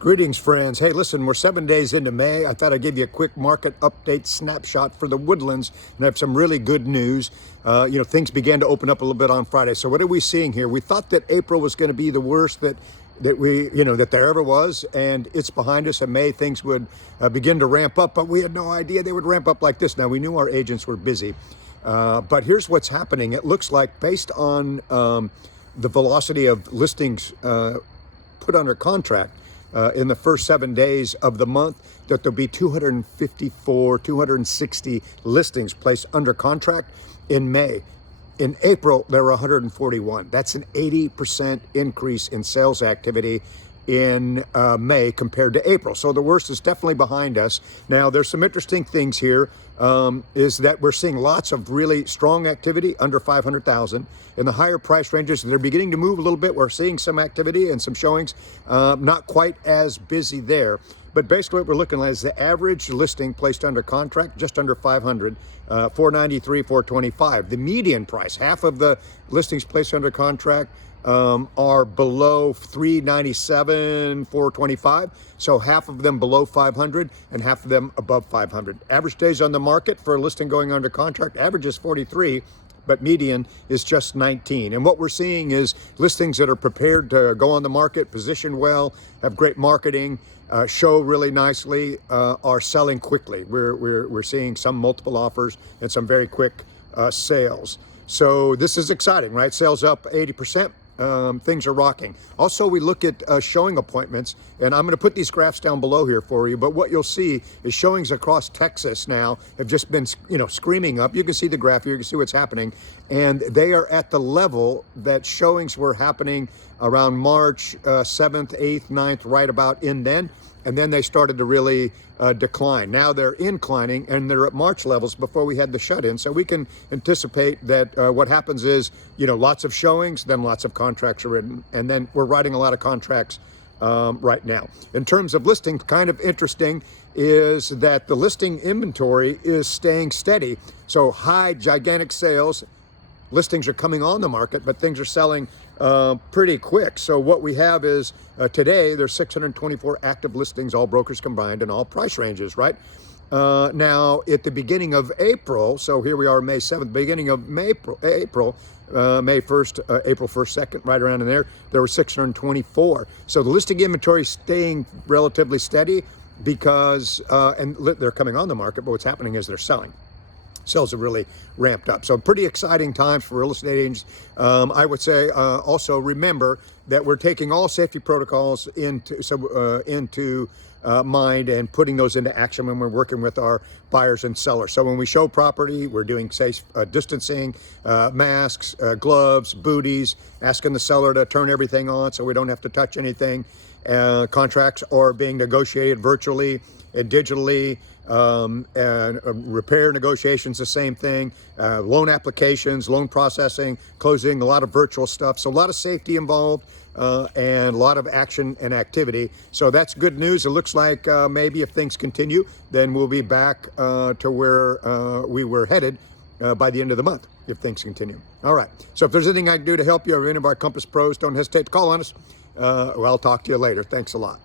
Greetings, friends. Hey, listen, we're 7 days into May. I thought I'd give you a quick market update snapshot for the Woodlands, and I have some really good news. Things began to open up a little bit on Friday. So what are we seeing here? We thought that April was going to be the worst that there ever was, and it's behind us. In May, things would begin to ramp up, but we had no idea they would ramp up like this. Now, we knew our agents were busy, but here's what's happening. It looks like, based on the velocity of listings put under contract, in the first 7 days of the month, that there'll be 260 listings placed under contract in May. In April, there were 141. That's an 80% increase in sales activity in May compared to April. So the worst is definitely behind us. Now, there's some interesting things here. Is that we're seeing lots of really strong activity under 500,000 in the higher price ranges. They're beginning to move a little bit. We're seeing some activity and some showings, not quite as busy there. But basically what we're looking at is the average listing placed under contract, just under 500, 493, 425. The median price, half of the listings placed under contract are below 397, 425. So half of them below 500 and half of them above 500. Average days on the market for a listing going under contract, average is 43, but median is just 19. And what we're seeing is listings that are prepared to go on the market, positioned well, have great marketing, show really nicely, are selling quickly. We're seeing some multiple offers and some very quick sales. So this is exciting, right? Sales up 80%. Things are rocking. Also, we look at showing appointments, and I'm going to put these graphs down below here for you, but what you'll see is showings across Texas now have just been, screaming up. You can see the graph here, you can see what's happening, and they are at the level that showings were happening around March 7th, 8th, 9th, right about in then, and then they started to really decline. Now they're inclining, and they're at March levels before we had the shut-in. So we can anticipate that what happens is, lots of showings, then lots of contracts are written, and then we're writing a lot of contracts right now. In terms of listings, kind of interesting is that the listing inventory is staying steady. So high, gigantic sales. Listings are coming on the market, but things are selling pretty quick. So what we have is today there's 624 active listings, all brokers combined, and all price ranges, right? Now at the beginning of April, so here we are May 7th, beginning of May 1st, April 1st, 2nd, right around in there were 624. So the listing inventory is staying relatively steady because, and they're coming on the market, but what's happening is they're selling. Sales have really ramped up. So pretty exciting times for real estate agents. I would say also remember that we're taking all safety protocols into mind and putting those into action when we're working with our buyers and sellers. So when we show property, we're doing safe distancing, masks, gloves, booties, asking the seller to turn everything on so we don't have to touch anything. Contracts are being negotiated virtually and digitally. And repair negotiations, the same thing, loan applications, loan processing, closing, a lot of virtual stuff. So a lot of safety involved and a lot of action and activity. So that's good news. It looks like maybe if things continue, then we'll be back to where we were headed by the end of the month, if things continue. All right. So if there's anything I can do to help you or any of our Compass pros, don't hesitate to call on us. I'll talk to you later. Thanks a lot.